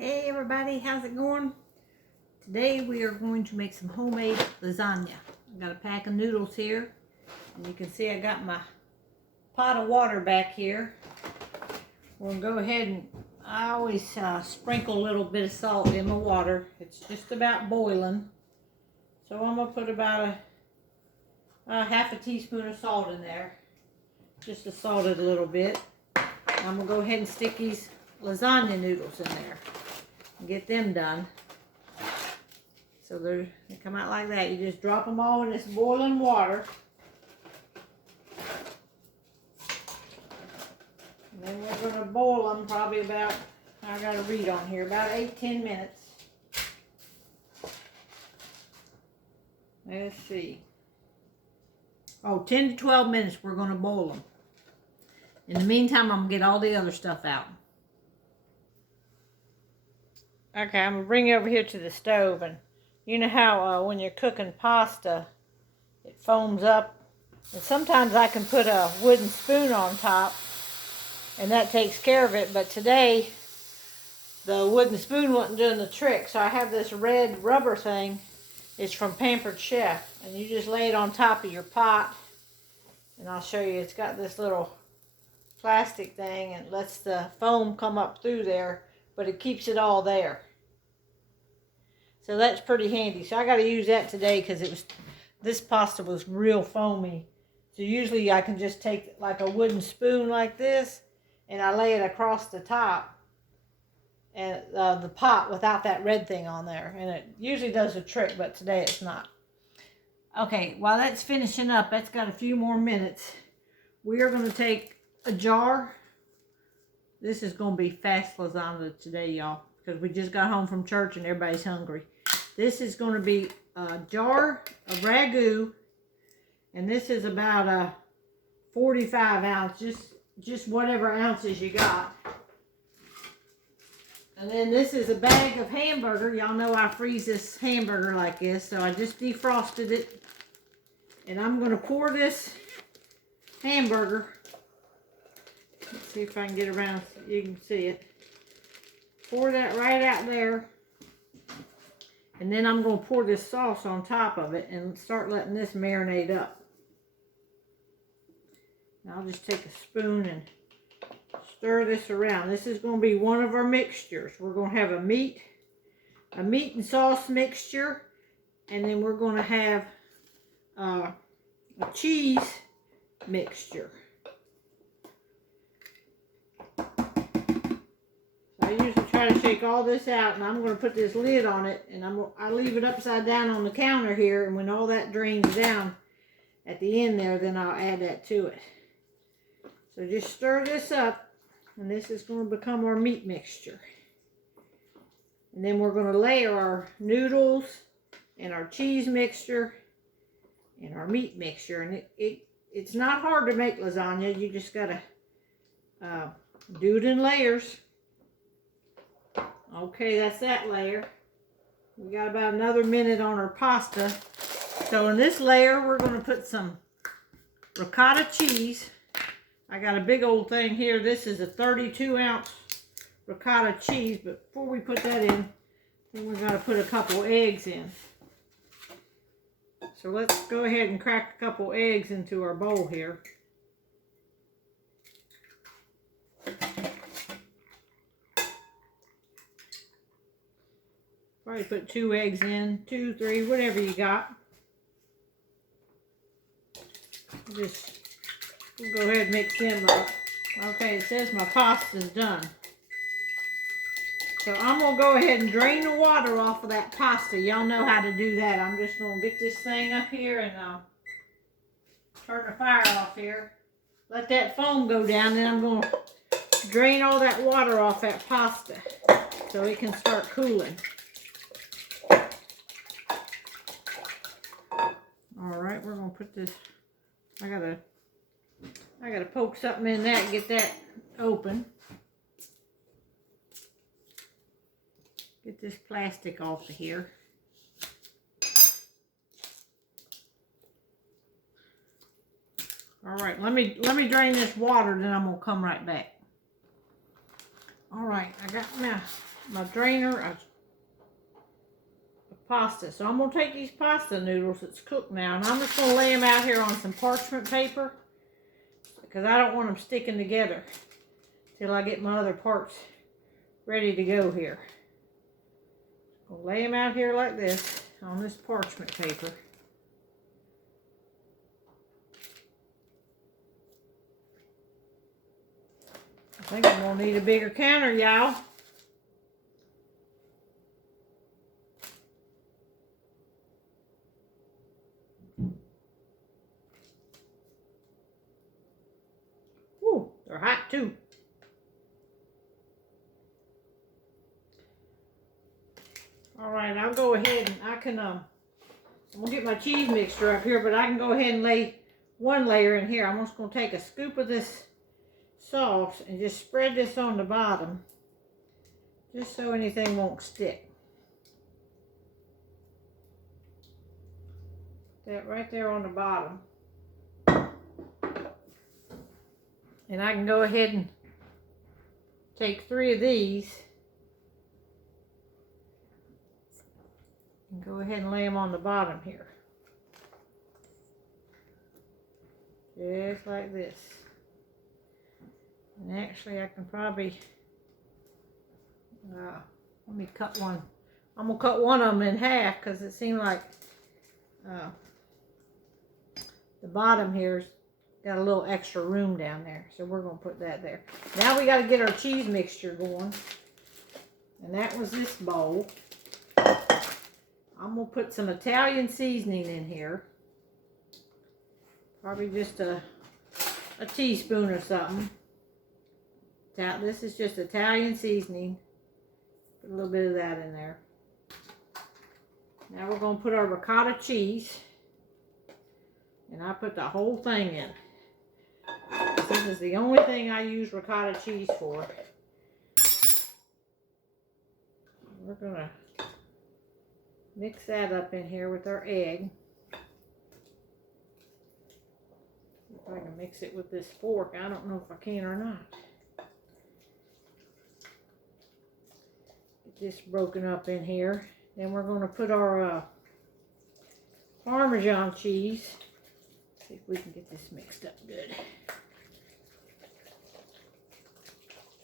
Hey everybody, how's it going? Today we are going to make some homemade lasagna. I got a pack of noodles here, and you can see I got my pot of water back here. We're going to go ahead and I always sprinkle a little bit of salt in my water. It's just about boiling. So I'm going to put about a half a teaspoon of salt in there. Just to salt it a little bit. I'm going to go ahead and stick these lasagna noodles in there. Get them done. So they come out like that. You just drop them all in this boiling water. And then we're going to boil them probably about, I got to read on here, about 8-10 minutes. Let's see. Oh, 10 to 12 minutes we're going to boil them. In the meantime, I'm going to get all the other stuff out. Okay, I'm going to bring it over here to the stove, and you know how when you're cooking pasta, it foams up, and sometimes I can put a wooden spoon on top, and that takes care of it, but today, the wooden spoon wasn't doing the trick, so I have this red rubber thing. It's from Pampered Chef, and you just lay it on top of your pot, and I'll show you. It's got this little plastic thing, and it lets the foam come up through there, but it keeps it all there. So that's pretty handy. So I got to use that today because this pasta was real foamy. So usually I can just take like a wooden spoon like this and I lay it across the top and the pot without that red thing on there. And it usually does the trick, but today it's not. Okay, while that's finishing up, that's got a few more minutes. We are going to take a jar. This is going to be fast lasagna today, y'all, because we just got home from church and everybody's hungry. This is going to be a jar of ragu, and this is about a 45 ounce, just whatever ounces you got. And then this is a bag of hamburger. Y'all know I freeze this hamburger like this, so I just defrosted it. And I'm going to pour this hamburger. Let's see if I can get around so you can see it. Pour that right out there. And then I'm going to pour this sauce on top of it and start letting this marinate up. Now I'll just take a spoon and stir this around. This is going to be one of our mixtures. We're going to have a meat and sauce mixture. And then we're going to have a cheese mixture. I usually try to shake all this out, and I'm going to put this lid on it, and I leave it upside down on the counter here, and when all that drains down at the end there, then I'll add that to it. So just stir this up, and this is going to become our meat mixture. And then we're going to layer our noodles and our cheese mixture and our meat mixture. And it's not hard to make lasagna. You just got to do it in layers. Okay, that's that layer. We got about another minute on our pasta. So in this layer, we're going to put some ricotta cheese. I got a big old thing here. This is a 32-ounce ricotta cheese. But before we put that in, then we're going to put a couple eggs in. So let's go ahead and crack a couple eggs into our bowl here. Probably put 2 eggs in, 2, 3, whatever you got. We'll go ahead and mix them up. Okay, it says my pasta's done. So I'm going to go ahead and drain the water off of that pasta. Y'all know how to do that. I'm just going to get this thing up here and turn the fire off here. Let that foam go down, then I'm going to drain all that water off that pasta so it can start cooling. Alright, we're going to put this, I gotta poke something in that and get that open. Get this plastic off of here. Alright, let me drain this water, then I'm going to come right back. Alright, I got my drainer of pasta. So I'm going to take these pasta noodles that's cooked now, and I'm just going to lay them out here on some parchment paper because I don't want them sticking together till I get my other parts ready to go here. I'll lay them out here like this on this parchment paper. I think I'm going to need a bigger counter, y'all. Ooh, they're hot too. All right, I'll go ahead and I can, I'm going to get my cheese mixture up here, but I can go ahead and lay one layer in here. I'm just going to take a scoop of this sauce and just spread this on the bottom, just so anything won't stick. That right there on the bottom. And I can go ahead and take 3 of these and go ahead and lay them on the bottom here. Just like this. And actually I can probably, let me cut one. I'm going to cut one of them in half because it seemed like the bottom here's got a little extra room down there. So we're going to put that there. Now we got to get our cheese mixture going. And that was this bowl. I'm going to put some Italian seasoning in here. Probably just a teaspoon or something. This is just Italian seasoning. Put a little bit of that in there. Now we're going to put our ricotta cheese. And I put the whole thing in. This is the only thing I use ricotta cheese for. We're going to mix that up in here with our egg. If I can mix it with this fork. I don't know if I can or not. Get this broken up in here. Then we're going to put our Parmesan cheese. See if we can get this mixed up good.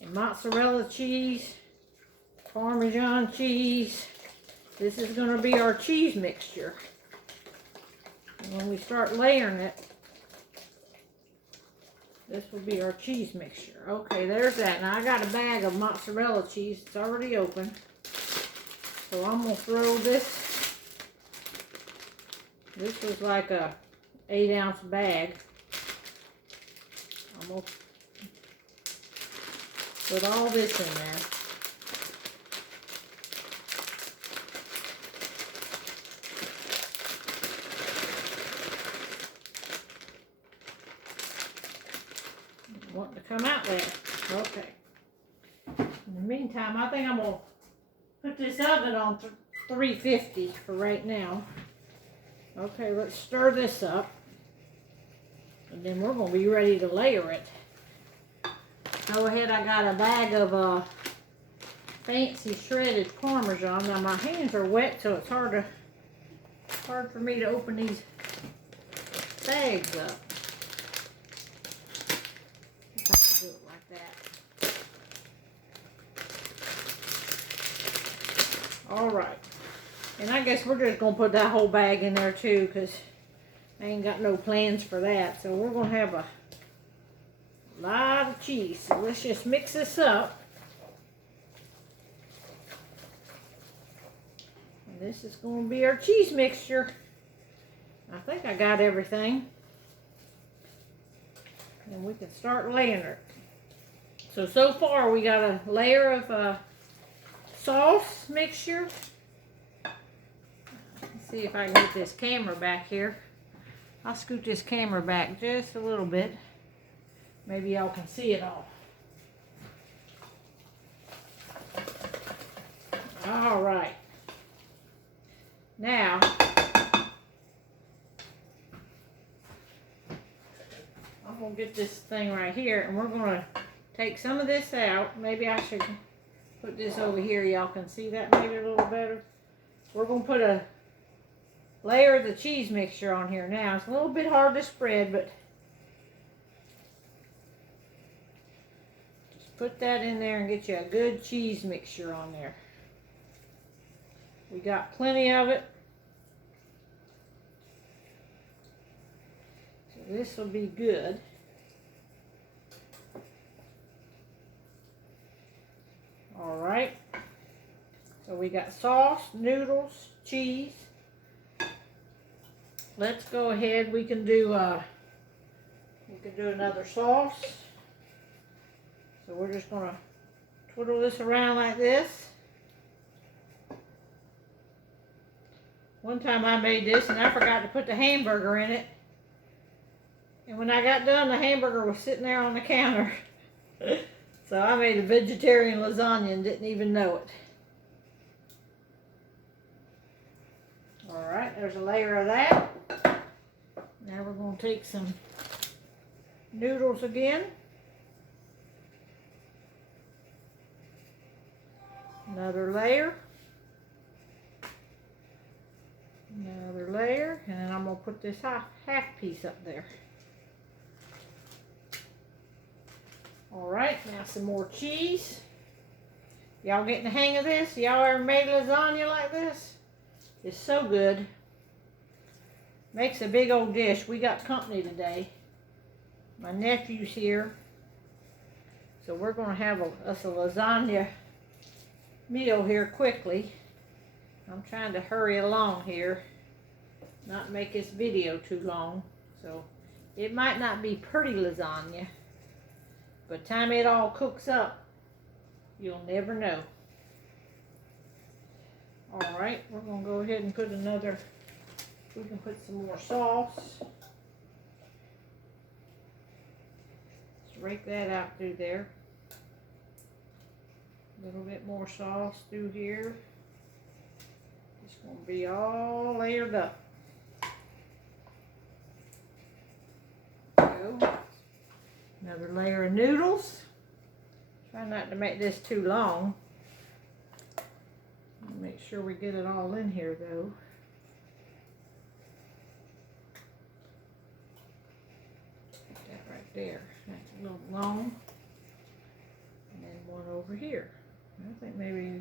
And mozzarella cheese, Parmesan cheese. This is going to be our cheese mixture. And when we start layering it, this will be our cheese mixture. Okay, there's that. Now I got a bag of mozzarella cheese. It's already open. So I'm going to throw this. This was like a 8-ounce bag. I'm going to put all this in there. Want to come out there. Okay. In the meantime, I think I'm going to put this oven on 350 for right now. Okay, let's stir this up. And then we're going to be ready to layer it. Go ahead, I got a bag of fancy shredded Parmesan. Now my hands are wet, so it's hard for me to open these bags up. If I can do it like that. All right. And I guess we're just going to put that whole bag in there too, because I ain't got no plans for that. So we're going to have a lot of cheese. So let's just mix this up. And this is going to be our cheese mixture. I think I got everything. And we can start layering it. So far we got a layer of sauce mixture. Let's see if I can get this camera back here. I'll scoot this camera back just a little bit. Maybe y'all can see it all. All right. Now, I'm going to get this thing right here, and we're going to take some of this out. Maybe I should put this over here. Y'all can see that maybe a little better. We're going to put a layer of the cheese mixture on here now. It's a little bit hard to spread, but just put that in there and get you a good cheese mixture on there. We got plenty of it. So this will be good. All right. So we got sauce, noodles, cheese. Let's go ahead. We can do another sauce. So we're just gonna twiddle this around like this. One time I made this and I forgot to put the hamburger in it. And when I got done, the hamburger was sitting there on the counter. So I made a vegetarian lasagna and didn't even know it. Alright, there's a layer of that. Now we're going to take some noodles again. Another layer. Another layer. And then I'm going to put this half piece up there. Alright, now some more cheese. Y'all getting the hang of this? Y'all ever made lasagna like this? It's so good. Makes a big old dish. We got company today. My nephew's here. So we're going to have us a lasagna meal here quickly. I'm trying to hurry along here. Not make this video too long. So it might not be pretty lasagna. By the time it all cooks up, you'll never know. Alright, we're going to go ahead and put another, we can put some more sauce. Just rake that out through there. A little bit more sauce through here. It's going to be all layered up. There we go. Another layer of noodles. Try not to make this too long. Make sure we get it all in here though. Put that right there. That's a little long. And then one over here. I think maybe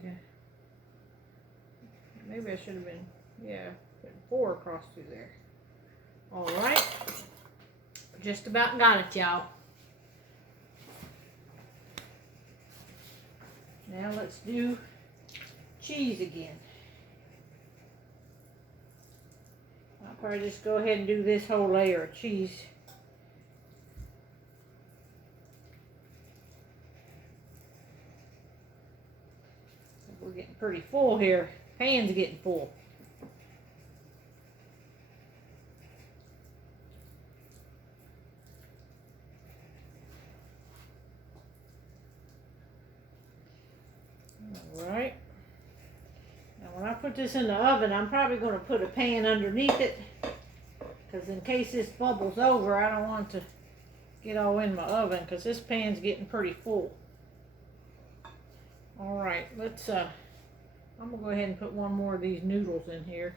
I should have been, yeah, putting 4 across through there. Alright. Just about got it, y'all. Now let's do cheese again. I'll probably just go ahead and do this whole layer of cheese. We're getting pretty full here. Pan's getting full. Alright. Now when I put this in the oven, I'm probably going to put a pan underneath it. Because in case this bubbles over, I don't want it to get all in my oven. Because this pan's getting pretty full. Alright, let's, I'm going to go ahead and put one more of these noodles in here.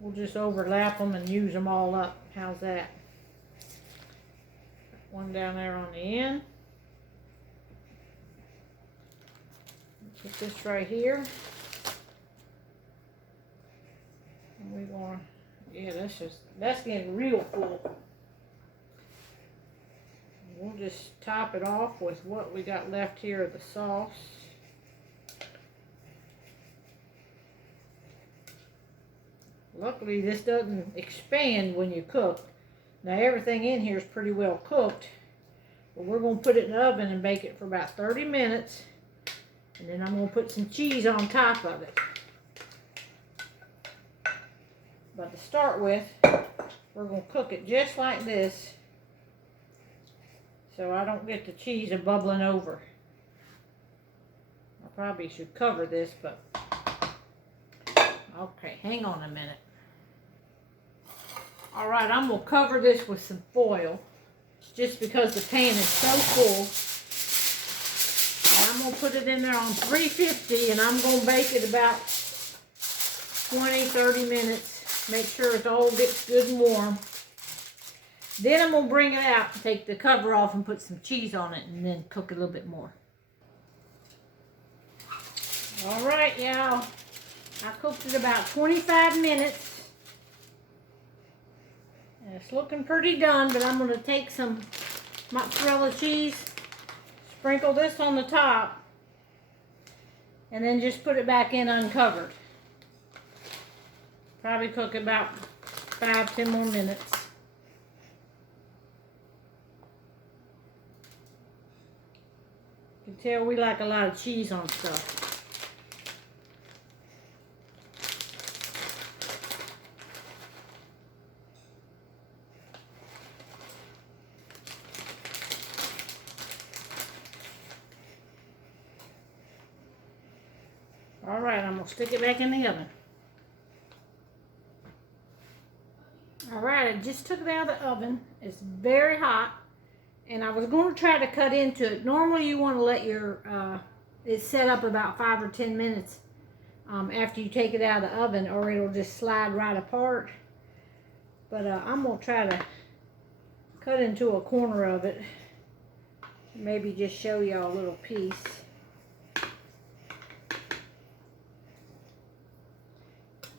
We'll just overlap them and use them all up. How's that? One down there on the end. Put this right here. And we're going, yeah, that's getting real full. We'll just top it off with what we got left here of the sauce. Luckily, this doesn't expand when you cook. Now, everything in here is pretty well cooked. But we're going to put it in the oven and bake it for about 30 minutes. And then I'm going to put some cheese on top of it. But to start with, we're going to cook it just like this. So I don't get the cheese bubbling over. I probably should cover this, but... Okay, hang on a minute. Alright, I'm going to cover this with some foil. It's just because the pan is so full. And I'm going to put it in there on 350, and I'm going to bake it about 20-30 minutes. Make sure it all gets good and warm. Then I'm going to bring it out, take the cover off, and put some cheese on it, and then cook it a little bit more. All right, y'all. I cooked it about 25 minutes. And it's looking pretty done, but I'm going to take some mozzarella cheese, sprinkle this on the top, and then just put it back in uncovered. Probably cook about 5-10 more minutes. You can tell we like a lot of cheese on stuff. All right, I'm gonna stick it back in the oven. All right, I just took it out of the oven. It's very hot, and I was going to try to cut into it. Normally, you want to let your it set up about 5 or 10 minutes after you take it out of the oven, or it'll just slide right apart. But I'm gonna try to cut into a corner of it. Maybe just show y'all a little piece.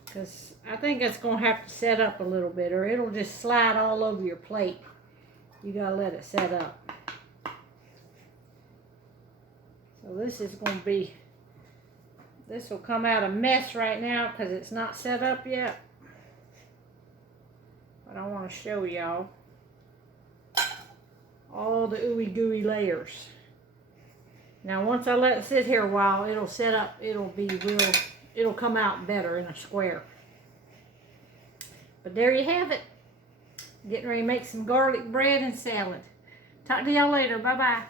Because I think it's going to have to set up a little bit, or it'll just slide all over your plate. You got to let it set up. So this is going to be, this will come out a mess right now because it's not set up yet. But I want to show y'all all the ooey gooey layers. Now once I let it sit here a while, it'll set up, it'll be real. It'll come out better in a square. But there you have it. Getting ready to make some garlic bread and salad. Talk to y'all later. Bye-bye.